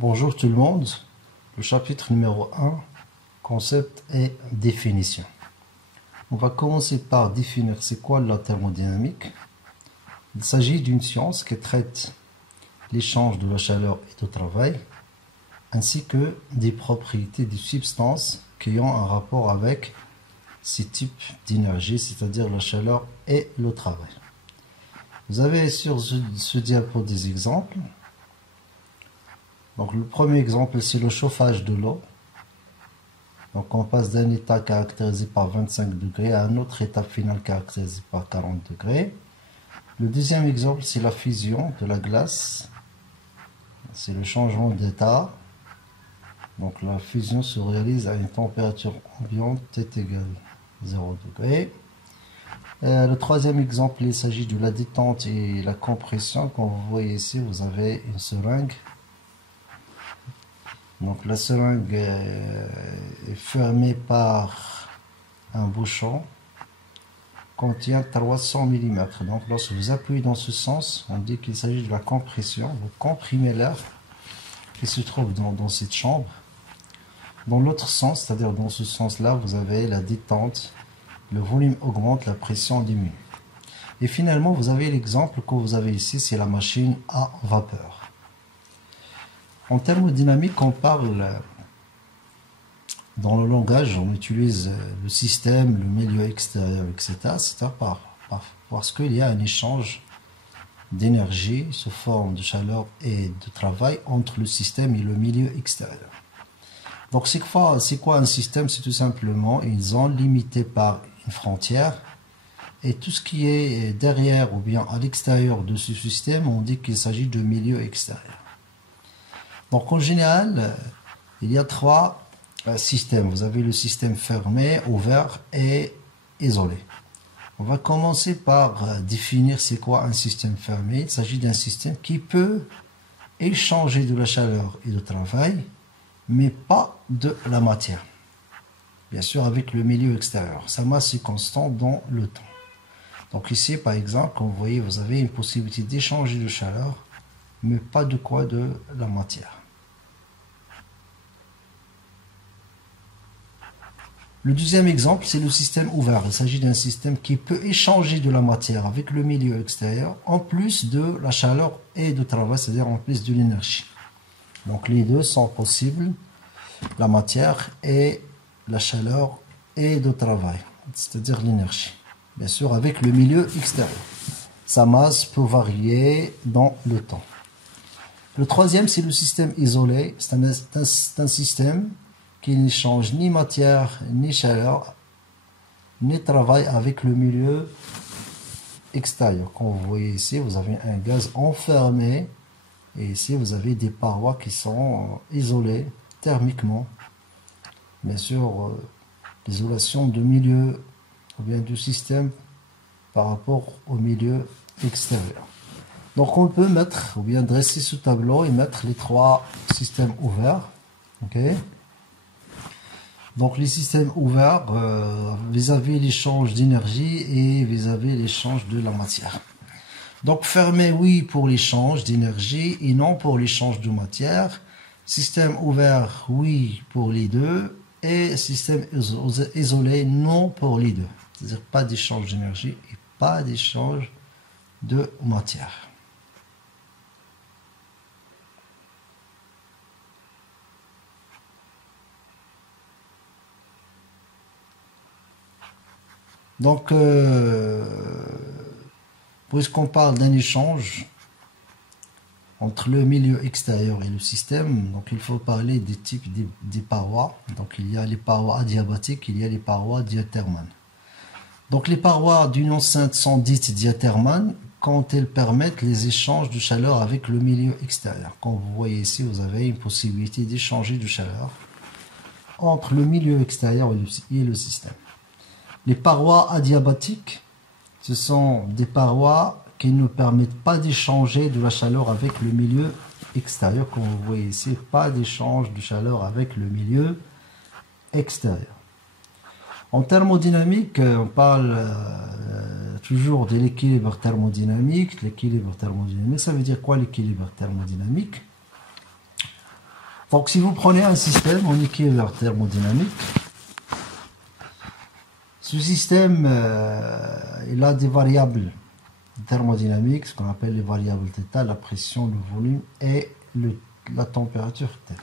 Bonjour tout le monde, le chapitre numéro 1, concept et définition. On va commencer par définir c'est quoi la thermodynamique. Il s'agit d'une science qui traite l'échange de la chaleur et du travail, ainsi que des propriétés des substances qui ont un rapport avec ces types d'énergie, c'est-à-dire la chaleur et le travail. Vous avez sur ce diapo des exemples. Donc le premier exemple, c'est le chauffage de l'eau. Donc on passe d'un état caractérisé par 25 degrés à un autre état final caractérisé par 40 degrés. Le deuxième exemple, c'est la fusion de la glace. C'est le changement d'état. Donc la fusion se réalise à une température ambiante T égale 0 degré. Le troisième exemple, il s'agit de la détente et la compression. Comme vous voyez ici, vous avez une seringue. Donc la seringue est fermée par un bouchon, contient 300 mm. Donc lorsque vous appuyez dans ce sens, on dit qu'il s'agit de la compression. Vous comprimez l'air qui se trouve dans cette chambre. Dans l'autre sens, c'est-à-dire dans ce sens-là, vous avez la détente. Le volume augmente, la pression diminue. Et finalement, vous avez l'exemple que vous avez ici, c'est la machine à vapeur. En thermodynamique, on parle, dans le langage, on utilise le système, le milieu extérieur, etc. Parce qu'il y a un échange d'énergie sous forme de chaleur et de travail entre le système et le milieu extérieur. Donc c'est quoi un système? C'est tout simplement une zone limitée par une frontière. Et tout ce qui est derrière ou bien à l'extérieur de ce système, on dit qu'il s'agit de milieu extérieur. Donc en général, il y a trois systèmes. Vous avez le système fermé, ouvert et isolé. On va commencer par définir c'est quoi un système fermé. Il s'agit d'un système qui peut échanger de la chaleur et du travail, mais pas de la matière. Bien sûr avec le milieu extérieur. Sa masse est constante dans le temps. Donc ici par exemple, comme vous voyez, vous avez une possibilité d'échanger de chaleur, mais pas de quoi de la matière. Le deuxième exemple, c'est le système ouvert. Il s'agit d'un système qui peut échanger de la matière avec le milieu extérieur, en plus de la chaleur et du travail, c'est-à-dire en plus de l'énergie. Donc les deux sont possibles, la matière et la chaleur et le travail, c'est-à-dire l'énergie. Bien sûr, avec le milieu extérieur. Sa masse peut varier dans le temps. Le troisième, c'est le système isolé. C'est un système qui n'échange ni matière, ni chaleur, ni travail avec le milieu extérieur. Comme vous voyez ici, vous avez un gaz enfermé. Et ici, vous avez des parois qui sont isolées thermiquement. Bien sûr, l'isolation du milieu ou bien du système par rapport au milieu extérieur. Donc on peut mettre ou bien dresser ce tableau et mettre les trois systèmes ouverts. Okay. Donc les systèmes ouverts vis-à-vis l'échange d'énergie et vis-à-vis l'échange de la matière. Donc fermé oui pour l'échange d'énergie et non pour l'échange de matière. Système ouvert oui pour les deux et système isolé non pour les deux. C'est-à-dire pas d'échange d'énergie et pas d'échange de matière. Donc, puisqu'on parle d'un échange entre le milieu extérieur et le système, donc il faut parler des types des parois. Donc il y a les parois adiabatiques, il y a les parois diathermales. Donc les parois d'une enceinte sont dites diathermales quand elles permettent les échanges de chaleur avec le milieu extérieur. Comme vous voyez ici, vous avez une possibilité d'échanger de chaleur entre le milieu extérieur et le système. Les parois adiabatiques, ce sont des parois qui ne permettent pas d'échanger de la chaleur avec le milieu extérieur. Comme vous voyez ici, pas d'échange de chaleur avec le milieu extérieur. En thermodynamique, on parle toujours de l'équilibre thermodynamique. L'équilibre thermodynamique, ça veut dire quoi l'équilibre thermodynamique? Donc si vous prenez un système en équilibre thermodynamique, ce système il a des variables thermodynamiques, ce qu'on appelle les variables θ, la pression, le volume et la température T.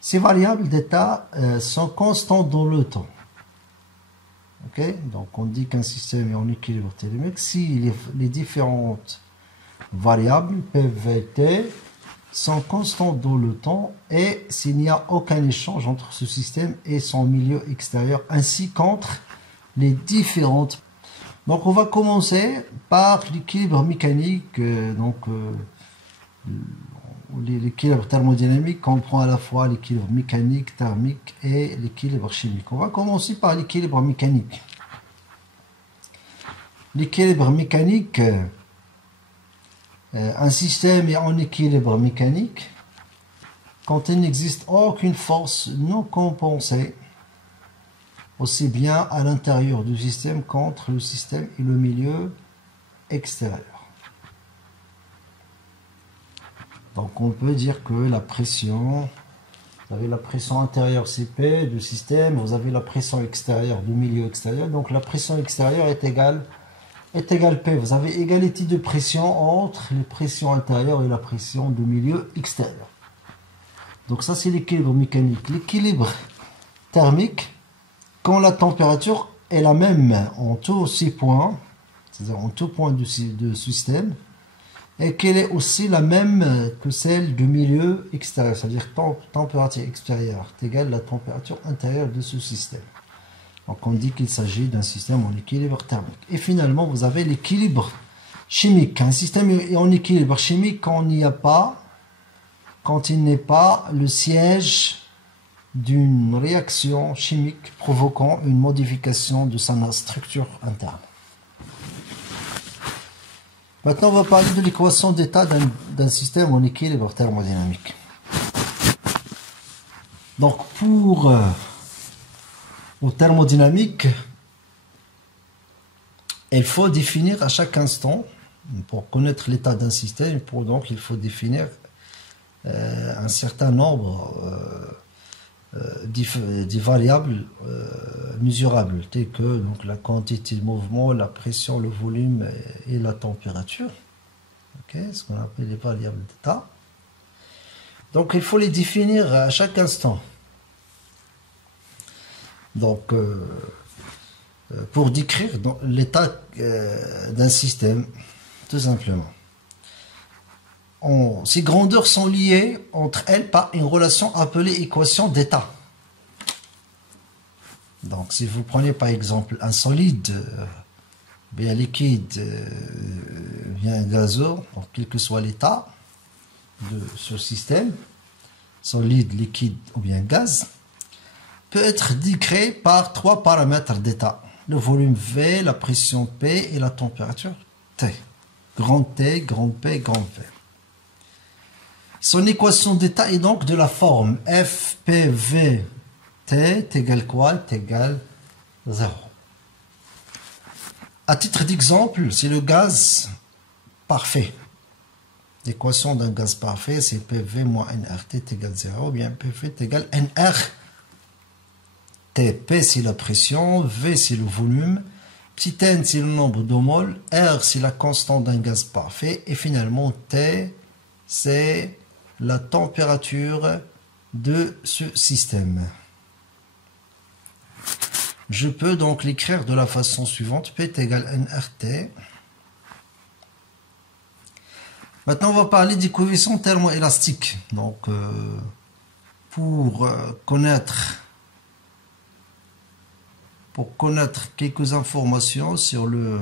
Ces variables d'état sont constantes dans le temps. Okay? Donc on dit qu'un système est en équilibre thermique si les différentes variables P, V, T sont constantes dans le temps et s'il n'y a aucun échange entre ce système et son milieu extérieur ainsi qu'entre les différentes. Donc on va commencer par l'équilibre mécanique. L'équilibre thermodynamique comprend à la fois l'équilibre mécanique, thermique et l'équilibre chimique. On va commencer par l'équilibre mécanique. L'équilibre mécanique, un système est en équilibre mécanique quand il n'existe aucune force non compensée, aussi bien à l'intérieur du système qu'entre le système et le milieu extérieur. Donc on peut dire que la pression, vous avez la pression intérieure CP du système, vous avez la pression extérieure du milieu extérieur, donc la pression extérieure est égale P. Vous avez égalité de pression entre les pressions intérieures et la pression du milieu extérieur. Donc ça c'est l'équilibre mécanique. L'équilibre thermique, quand la température est la même en tous ces points, c'est-à-dire en tout point du système, et qu'elle est aussi la même que celle du milieu extérieur, c'est-à-dire température extérieure est égale à la température intérieure de ce système. Donc on dit qu'il s'agit d'un système en équilibre thermique. Et finalement, vous avez l'équilibre chimique. Un système est en équilibre chimique quand il n'est pas le siège d'une réaction chimique provoquant une modification de sa structure interne. Maintenant, on va parler de l'équation d'état d'un système en équilibre thermodynamique. Donc, au thermodynamique, il faut définir à chaque instant, pour connaître l'état d'un système, il faut définir un certain nombre des variables mesurables, telles que donc, la quantité de mouvement, la pression, le volume et la température. Okay, ce qu'on appelle les variables d'état. Donc il faut les définir à chaque instant. Donc pour décrire l'état d'un système, tout simplement. Ces grandeurs sont liées entre elles par une relation appelée équation d'état. Donc si vous prenez par exemple un solide, bien liquide, bien gazeux, donc quel que soit l'état de ce système, solide, liquide ou bien gaz, peut être décrit par trois paramètres d'état. Le volume V, la pression P et la température T. Grand T, grand P, grand V. Son équation d'état est donc de la forme FPV T est égal quoi? T égale 0. À titre d'exemple, c'est le gaz parfait. L'équation d'un gaz parfait, c'est PV moins nRT est égal 0, ou bien PV est égal nR. P c'est la pression, V c'est le volume, petit n c'est le nombre de moles, R c'est la constante d'un gaz parfait, et finalement T c'est la température de ce système. Je peux donc l'écrire de la façon suivante, P est égal nRT. Maintenant, on va parler des coefficients thermoélastiques. Donc, pour connaître quelques informations sur le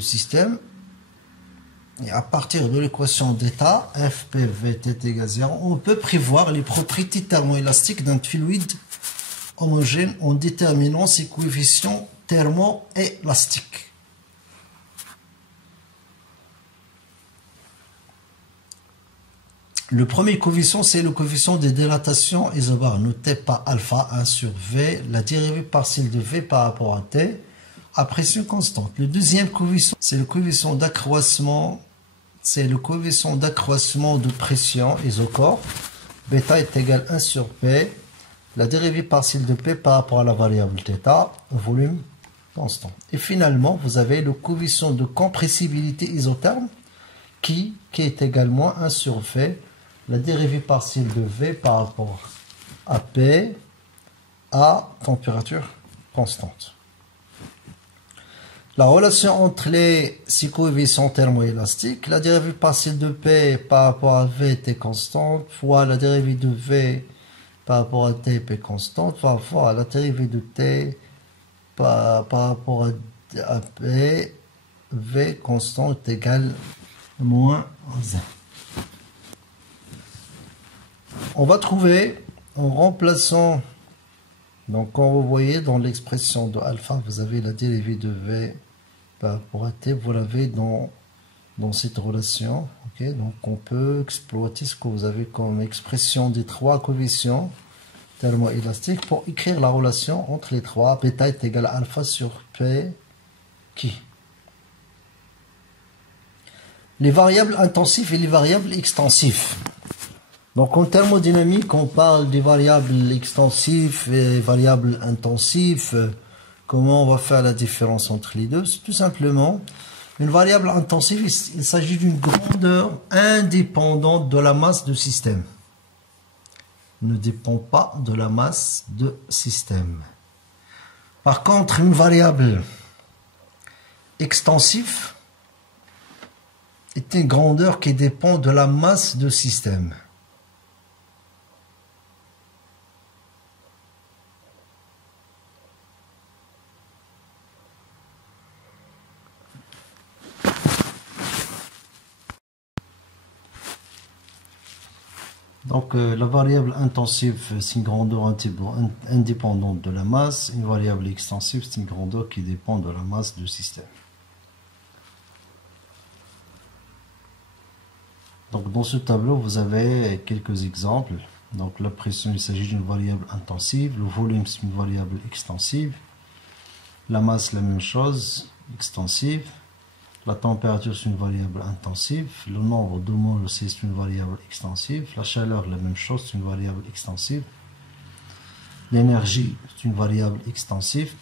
système, et à partir de l'équation d'état, FPVT est égal à 0, on peut prévoir les propriétés thermoélastiques d'un fluide homogène en déterminant ses coefficients thermoélastiques. Le premier coefficient, c'est le coefficient de dilatation isobare, noté par alpha 1 sur V, la dérivée partielle de V par rapport à T, à pression constante. Le deuxième coefficient, c'est le coefficient d'accroissement c'est le coefficient d'accroissement de pression isochore. Bêta est égal à 1 sur P. La dérivée partielle de P par rapport à la variable θ, volume constant. Et finalement, vous avez le coefficient de compressibilité isotherme qui est également 1 sur V. La dérivée partielle de V par rapport à P à température constante. La relation entre ces coefficients thermoélastiques, la dérivée partielle de P par rapport à V est constante, fois la dérivée de V par rapport à T est constante, fois la dérivée de T par rapport à P, V constant est égal à moins 1. On va trouver, en remplaçant, donc quand vous voyez dans l'expression de alpha, vous avez la dérivée de V par rapport à T, vous l'avez dans cette relation. Okay? Donc on peut exploiter ce que vous avez comme expression des trois coefficients thermoélastiques pour écrire la relation entre les trois. Bêta est égal à alpha sur P qui. Les variables intensives et les variables extensives. Donc en thermodynamique, on parle des variables extensives et variables intensives. Comment on va faire la différence entre les deux? C'est tout simplement une variable intensive, il s'agit d'une grandeur indépendante de la masse de système. Ne dépend pas de la masse de système. Par contre, une variable extensive est une grandeur qui dépend de la masse de système. Donc la variable intensive, c'est une grandeur indépendante de la masse. Une variable extensive, c'est une grandeur qui dépend de la masse du système. Donc dans ce tableau, vous avez quelques exemples. Donc la pression, il s'agit d'une variable intensive. Le volume, c'est une variable extensive. La masse, la même chose, extensive. La température, c'est une variable intensive. Le nombre de moles aussi, c'est une variable extensive. La chaleur, la même chose, c'est une variable extensive. L'énergie, c'est une variable extensive.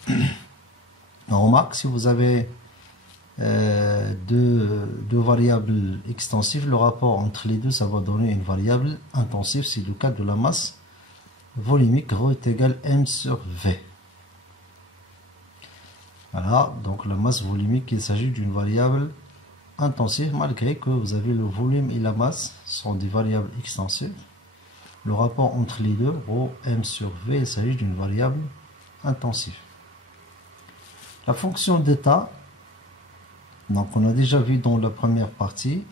On remarque, si vous avez deux variables extensives, le rapport entre les deux, ça va donner une variable intensive. C'est le cas de la masse volumique. Rho est égal à M sur V. Voilà, donc la masse volumique, il s'agit d'une variable intensive, malgré que vous avez le volume et la masse sont des variables extensives. Le rapport entre les deux, ρ m sur v, il s'agit d'une variable intensive. La fonction d'état, donc on a déjà vu dans la première partie,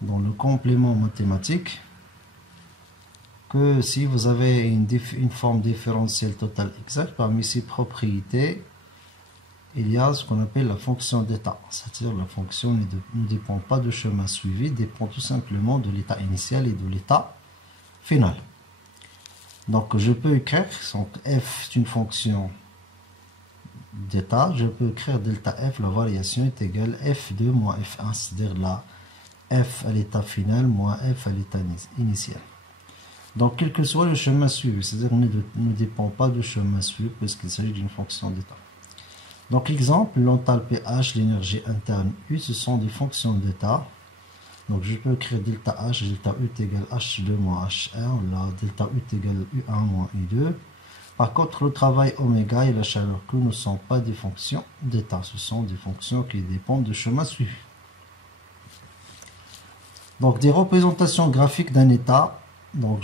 dans le complément mathématique, que si vous avez une forme différentielle totale exacte, parmi ses propriétés, il y a ce qu'on appelle la fonction d'état. C'est-à-dire la fonction ne dépend pas du chemin suivi, dépend tout simplement de l'état initial et de l'état final. Donc je peux écrire, donc f est une fonction d'état, je peux écrire delta f, la variation est égale f2 moins f1, c'est-à-dire la f à l'état final moins f à l'état initial. Donc, quel que soit le chemin suivi, c'est-à-dire qu'on ne dépend pas du chemin suivi puisqu'il s'agit d'une fonction d'état. Donc, exemple, l'enthalpie H, l'énergie interne U, ce sont des fonctions d'état. Donc, je peux écrire delta H, delta U est égal H2 moins H1, là, delta U est égal U1 moins U2. Par contre, le travail oméga et la chaleur Q ne sont pas des fonctions d'état, ce sont des fonctions qui dépendent du chemin suivi. Donc, des représentations graphiques d'un état. Donc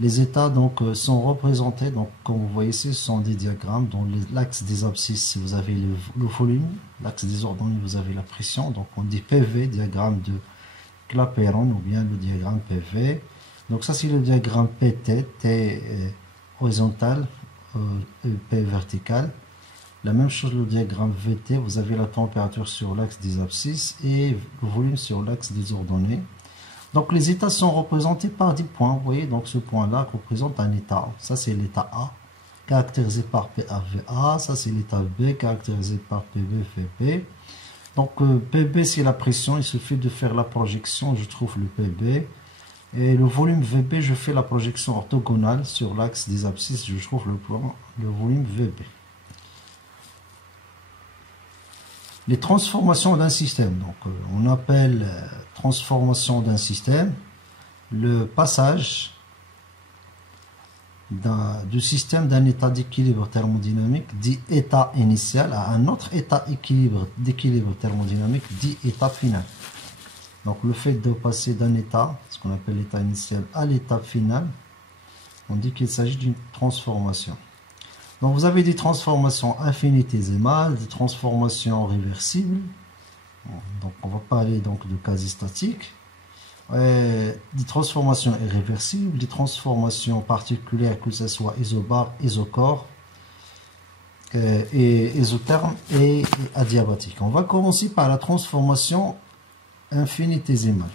les états donc, sont représentés, donc, comme vous voyez ici, ce sont des diagrammes. Dans l'axe des abscisses, vous avez le volume, l'axe des ordonnées, vous avez la pression. Donc on dit PV, diagramme de Clapeyron, ou bien le diagramme PV. Donc ça c'est le diagramme PT, T horizontal, P vertical. La même chose le diagramme VT, vous avez la température sur l'axe des abscisses et le volume sur l'axe des ordonnées. Donc les états sont représentés par des points. Vous voyez, donc ce point-là représente un état. Ça c'est l'état A, caractérisé par PAVA. Ça c'est l'état B, caractérisé par PBVP. Donc PB c'est la pression, il suffit de faire la projection, je trouve le PB. Et le volume VB, je fais la projection orthogonale sur l'axe des abscisses, je trouve le volume VB. Les transformations d'un système, donc on appelle transformation d'un système le passage du système d'un état d'équilibre thermodynamique dit état initial à un autre état d'équilibre thermodynamique dit état final. Donc le fait de passer d'un état, ce qu'on appelle l'état initial, à l'état final, on dit qu'il s'agit d'une transformation. Donc vous avez des transformations infinitésimales, des transformations réversibles. Donc on va parler donc de quasi-statique. Des transformations irréversibles, des transformations particulières, que ce soit isobare, isocore, et isotherme et adiabatique. On va commencer par la transformation infinitésimale.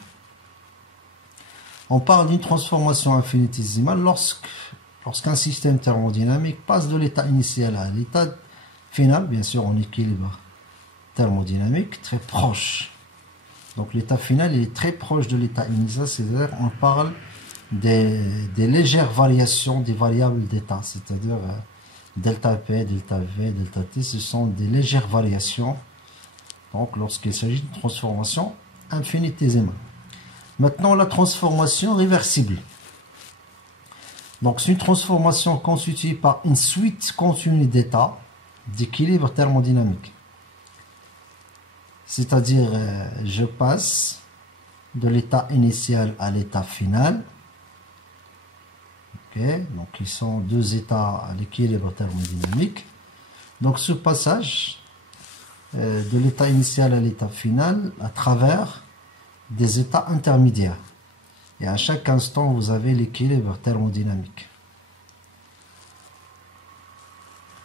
On parle d'une transformation infinitésimale lorsqu'un système thermodynamique passe de l'état initial à l'état final, bien sûr en équilibre thermodynamique, très proche. Donc l'état final est très proche de l'état initial, c'est-à-dire on parle des légères variations des variables d'état, c'est-à-dire delta P, delta V, delta T, ce sont des légères variations, donc lorsqu'il s'agit de transformation infinitésimale. Maintenant la transformation réversible. Donc c'est une transformation constituée par une suite continue d'états d'équilibre thermodynamique. C'est-à-dire, je passe de l'état initial à l'état final. Okay. Donc, ils sont deux états à l'équilibre thermodynamique. Donc, ce passage de l'état initial à l'état final à travers des états intermédiaires. Et à chaque instant, vous avez l'équilibre thermodynamique.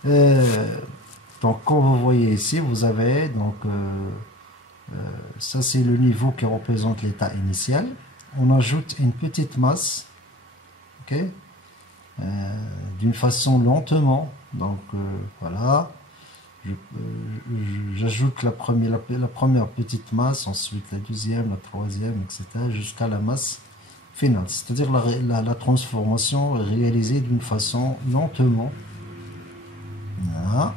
Donc, comme vous voyez ici, vous avez donc ça c'est le niveau qui représente l'état initial. On ajoute une petite masse, okay, d'une façon lentement. Donc voilà, j'ajoute la première petite masse, ensuite la deuxième, la troisième, etc. jusqu'à la masse finale. C'est-à-dire la transformation est réalisée d'une façon lentement. Voilà.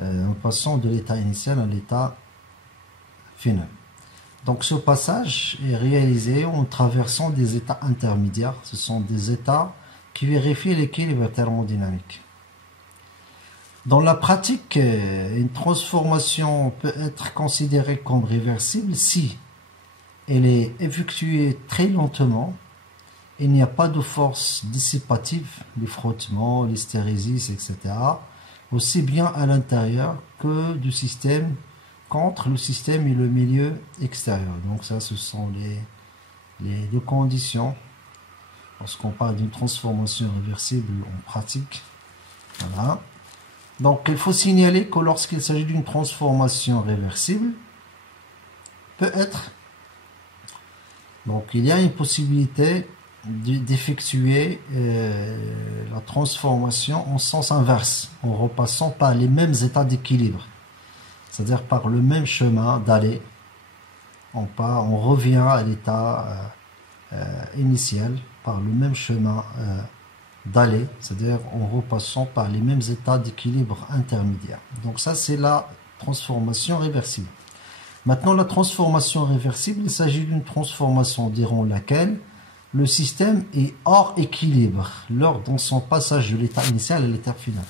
En passant de l'état initial à l'état final. Donc ce passage est réalisé en traversant des états intermédiaires. Ce sont des états qui vérifient l'équilibre thermodynamique. Dans la pratique, une transformation peut être considérée comme réversible si elle est effectuée très lentement. Il n'y a pas de force dissipative, les frottements, l'hystérésis, etc. aussi bien à l'intérieur que du système, contre le système et le milieu extérieur. Donc ça, ce sont les deux conditions lorsqu'on parle d'une transformation réversible en pratique. Voilà. Donc il faut signaler que lorsqu'il s'agit d'une transformation réversible, donc il y a une possibilité d'effectuer la transformation en sens inverse, en repassant par les mêmes états d'équilibre, c'est-à-dire par le même chemin d'aller, on revient à l'état initial par le même chemin d'aller, c'est-à-dire en repassant par les mêmes états d'équilibre intermédiaires. Donc ça c'est la transformation réversible. Maintenant la transformation réversible, il s'agit d'une transformation durant laquelle le système est hors équilibre lors de son passage de l'état initial à l'état final.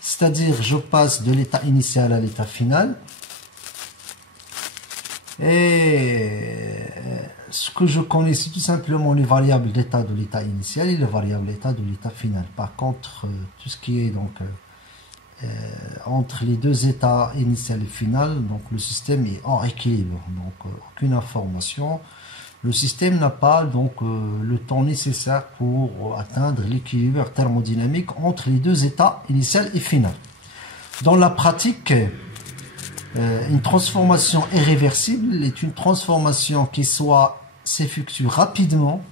C'est-à-dire, je passe de l'état initial à l'état final. Et ce que je connais, c'est tout simplement les variables d'état de l'état initial et les variables d'état de l'état final. Par contre, tout ce qui est donc entre les deux états initial et final, donc le système est hors équilibre. Donc, aucune information. Le système n'a pas donc le temps nécessaire pour atteindre l'équilibre thermodynamique entre les deux états initial et final. Dans la pratique, une transformation irréversible est une transformation qui soit s'effectue rapidement,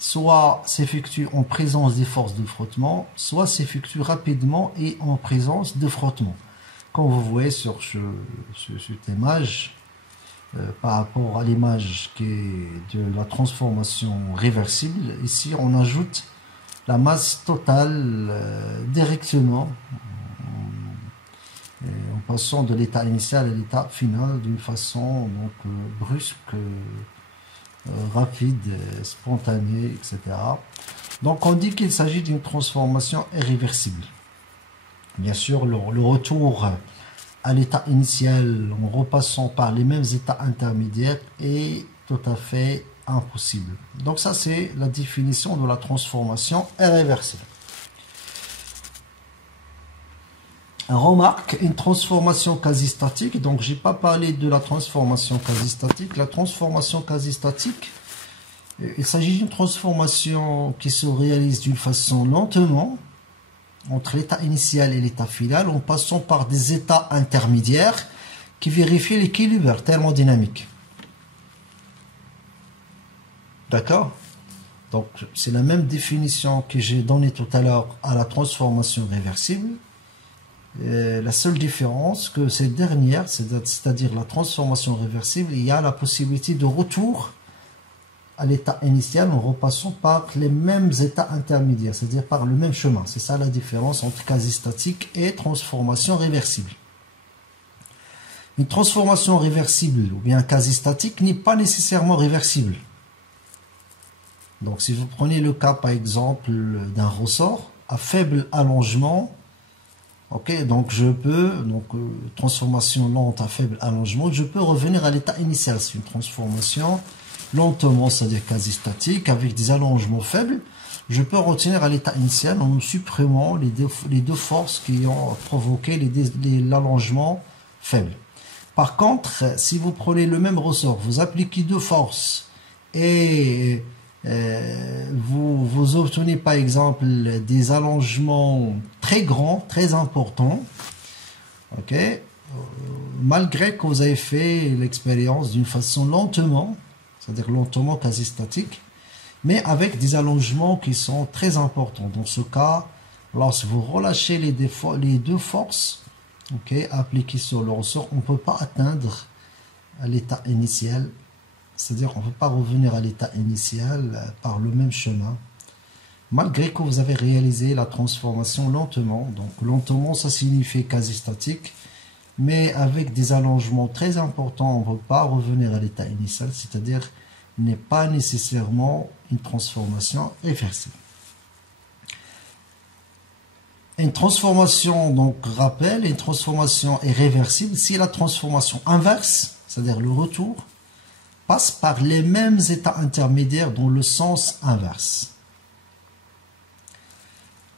soit s'effectue en présence des forces de frottement, soit s'effectue rapidement et en présence de frottement. Comme vous voyez sur cette image, par rapport à l'image qui est de la transformation réversible, ici on ajoute la masse totale directement en passant de l'état initial à l'état final d'une façon donc, brusque, rapide, spontanée, etc. Donc on dit qu'il s'agit d'une transformation irréversible. Bien sûr, le retour à l'état initial en repassant par les mêmes états intermédiaires est tout à fait impossible. Donc ça c'est la définition de la transformation irréversible. Remarque, une transformation quasi-statique, donc j'ai pas parlé de la transformation quasi-statique. La transformation quasi-statique, il s'agit d'une transformation qui se réalise d'une façon lentement, entre l'état initial et l'état final, en passant par des états intermédiaires qui vérifient l'équilibre thermodynamique. D'accord? Donc c'est la même définition que j'ai donnée tout à l'heure à la transformation réversible. La seule différence que cette dernière, c'est-à-dire la transformation réversible, il y a la possibilité de retour à l'état initial en repassant par les mêmes états intermédiaires, c'est-à-dire par le même chemin. C'est ça la différence entre quasi-statique et transformation réversible. Une transformation réversible ou bien quasi-statique n'est pas nécessairement réversible. Donc si vous prenez le cas par exemple d'un ressort à faible allongement, ok, donc je peux, transformation lente à faible allongement, je peux revenir à l'état initial. C'est une transformation lentement, c'est-à-dire quasi statique, avec des allongements faibles. Je peux retenir à l'état initial en supprimant les deux forces qui ont provoqué l'allongement faible. Par contre, si vous prenez le même ressort, vous appliquez deux forces et vous obtenez par exemple des allongements très grands, très importants, ok, malgré que vous avez fait l'expérience d'une façon lentement, c'est-à-dire lentement quasi statique, mais avec des allongements qui sont très importants. Dans ce cas, lorsque vous relâchez les deux forces, ok, appliquées sur le ressort, on ne peut pas atteindre l'état initial. C'est-à-dire qu'on ne peut pas revenir à l'état initial par le même chemin, malgré que vous avez réalisé la transformation lentement. Donc lentement, ça signifie quasi statique, mais avec des allongements très importants, on ne peut pas revenir à l'état initial, c'est-à-dire n'est pas nécessairement une transformation réversible. Une transformation, donc rappel, une transformation est réversible si la transformation inverse, c'est-à-dire le retour, passe par les mêmes états intermédiaires dans le sens inverse.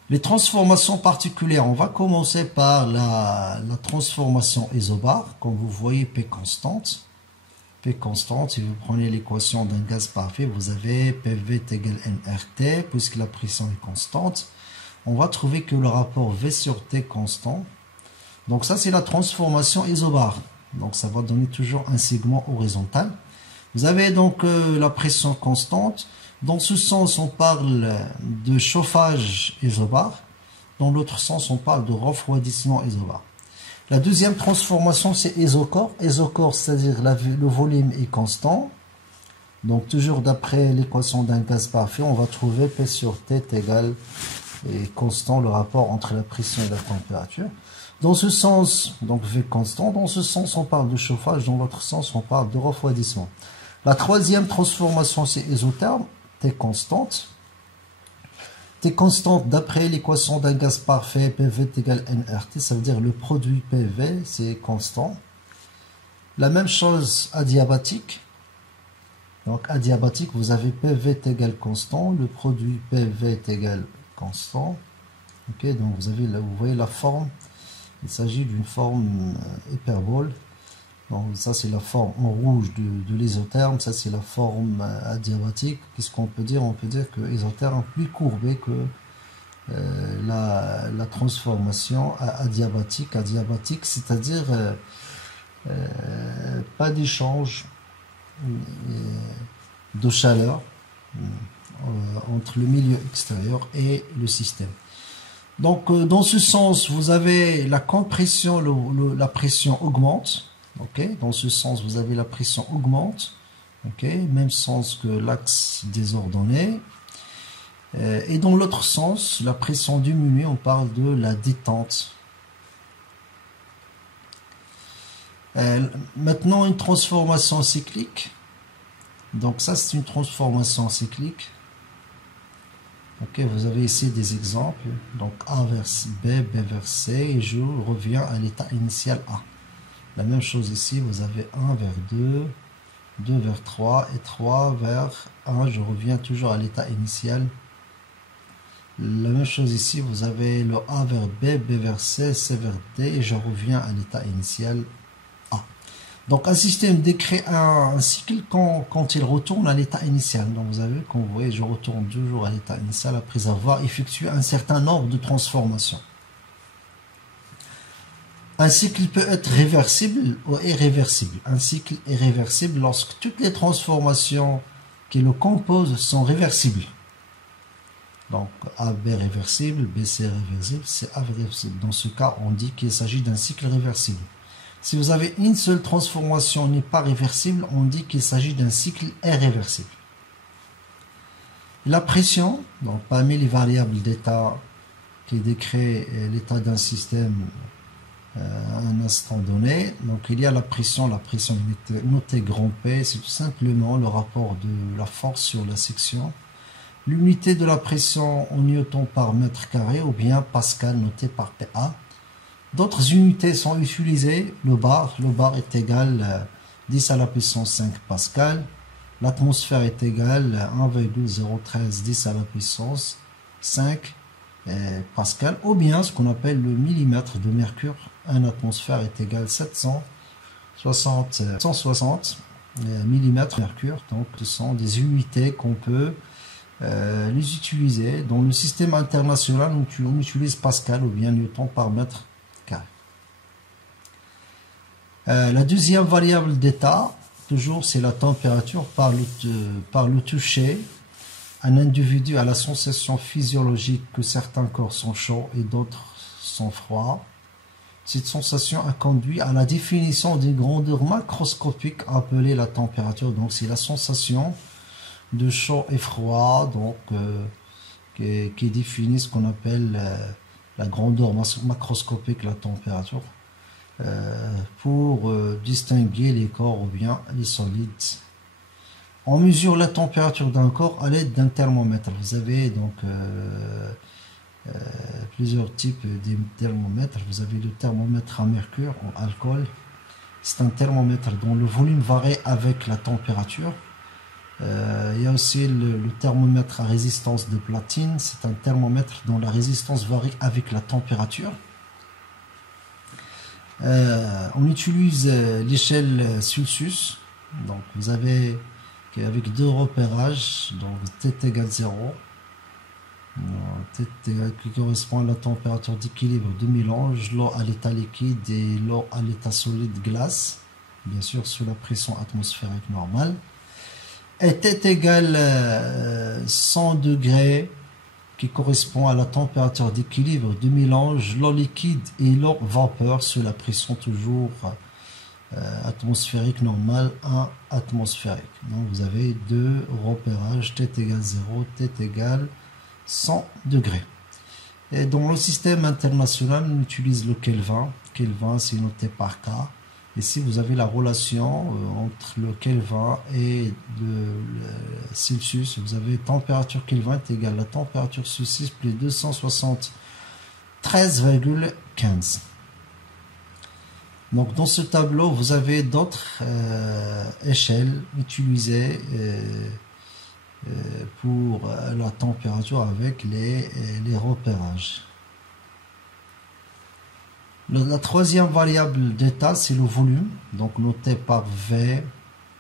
Les transformations particulières, on va commencer par la transformation isobare, comme vous voyez P constante. P constante, si vous prenez l'équation d'un gaz parfait, vous avez PV est égal nRT, puisque la pression est constante. On va trouver que le rapport V sur T constant. Donc ça c'est la transformation isobare. Donc ça va donner toujours un segment horizontal. Vous avez donc la pression constante. Dans ce sens, on parle de chauffage isobare. Dans l'autre sens, on parle de refroidissement isobare. La deuxième transformation, c'est isocore. Isocore, c'est-à-dire le volume est constant. Donc toujours d'après l'équation d'un gaz parfait, on va trouver P sur T est égal et constant, le rapport entre la pression et la température. Dans ce sens, donc V constant, dans ce sens, on parle de chauffage. Dans l'autre sens, on parle de refroidissement. La troisième transformation, c'est isotherme, T constante. T constante, d'après l'équation d'un gaz parfait, PV est égal nRT, ça veut dire le produit PV, c'est constant. La même chose adiabatique. Donc adiabatique, vous avez PV est égal constant, le produit PV est égal constant. Ok, donc vous voyez la forme, il s'agit d'une forme hyperbole. Donc ça c'est la forme en rouge de l'isotherme, ça c'est la forme adiabatique. Qu'est-ce qu'on peut dire? On peut dire que l'isotherme est plus courbé que la transformation adiabatique. Adiabatique, c'est-à-dire pas d'échange de chaleur entre le milieu extérieur et le système. Donc, dans ce sens, vous avez la compression, la pression augmente. Ok, dans ce sens, vous avez la pression augmente. Ok, même sens que l'axe désordonné. Et dans l'autre sens, la pression diminue, on parle de la détente. Maintenant, une transformation cyclique. Donc ça, c'est une transformation cyclique. Ok, vous avez ici des exemples. Donc A vers B, B vers C, et je reviens à l'état initial A. La même chose ici, vous avez 1 vers 2, 2 vers 3 et 3 vers 1. Je reviens toujours à l'état initial. La même chose ici, vous avez le A vers B, B vers C, C vers D, et je reviens à l'état initial A. Donc un système décrit un cycle quand il retourne à l'état initial. Donc vous avez, comme vous voyez, je retourne toujours à l'état initial après avoir effectué un certain nombre de transformations. Un cycle peut être réversible ou irréversible. Un cycle est réversible lorsque toutes les transformations qui le composent sont réversibles. Donc AB réversible, BC réversible, CA réversible. Dans ce cas, on dit qu'il s'agit d'un cycle réversible. Si vous avez une seule transformation n'est pas réversible, on dit qu'il s'agit d'un cycle irréversible. La pression, donc parmi les variables d'état qui décrit l'état d'un système à un instant donné, donc il y a la pression notée grand P, c'est tout simplement le rapport de la force sur la section. L'unité de la pression en newton par mètre carré ou bien pascal noté par PA. D'autres unités sont utilisées. Le bar est égal à 10 à la puissance 5 pascal. L'atmosphère est égale à 1,013 10 à la puissance 5 pascal. Ou bien ce qu'on appelle le millimètre de mercure. Un atmosphère est égal à 160 millimètres de mercure. Donc ce sont des unités qu'on peut les utiliser. Dans le système international, on utilise pascal ou bien newton par mètre carré. La deuxième variable d'état, toujours, c'est la température par le toucher. Un individu a la sensation physiologique que certains corps sont chauds et d'autres sont froids. Cette sensation a conduit à la définition d'une grandeur macroscopique appelée la température. Donc c'est la sensation de chaud et froid, donc qui définit ce qu'on appelle la grandeur macroscopique, la température, pour distinguer les corps ou bien les solides. On mesure la température d'un corps à l'aide d'un thermomètre. Vous avez donc plusieurs types de thermomètres. Vous avez le thermomètre à mercure ou alcool. C'est un thermomètre dont le volume varie avec la température. Il y a aussi le thermomètre à résistance de platine. C'est un thermomètre dont la résistance varie avec la température. On utilise l'échelle Celsius. Donc vous avez avec deux repérages, donc T égale 0, T qui correspond à la température d'équilibre de mélange, l'eau à l'état liquide et l'eau à l'état solide glace, bien sûr sous la pression atmosphérique normale. Et T égale 100 degrés, qui correspond à la température d'équilibre du mélange, l'eau liquide et l'eau vapeur sous la pression toujours atmosphérique normale, 1 atmosphérique. Donc vous avez deux repérages, T égale 0, T égale 100 degrés. Et dans le système international, on utilise le Kelvin. Kelvin, c'est noté par K. Ici, vous avez la relation entre le Kelvin et le Celsius. Vous avez température Kelvin est égale à la température Celsius plus 273,15. Donc, dans ce tableau, vous avez d'autres échelles utilisées pour la température avec les repérages. La troisième variable d'état, c'est le volume, donc noté par V.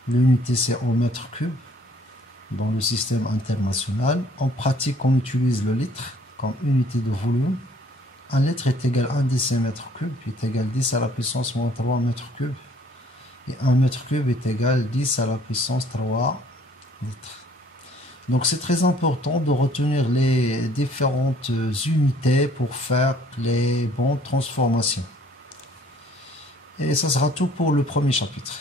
L'unité, c'est en mètres cubes dans le système international. En pratique, on utilise le litre comme unité de volume. Un litre est égal à 1 décimètre cube, est égal à 10 à la puissance moins 3 mètres cubes. Et 1 mètre cube est égal à 10 à la puissance 3 litres. Donc c'est très important de retenir les différentes unités pour faire les bonnes transformations. Et ça sera tout pour le premier chapitre.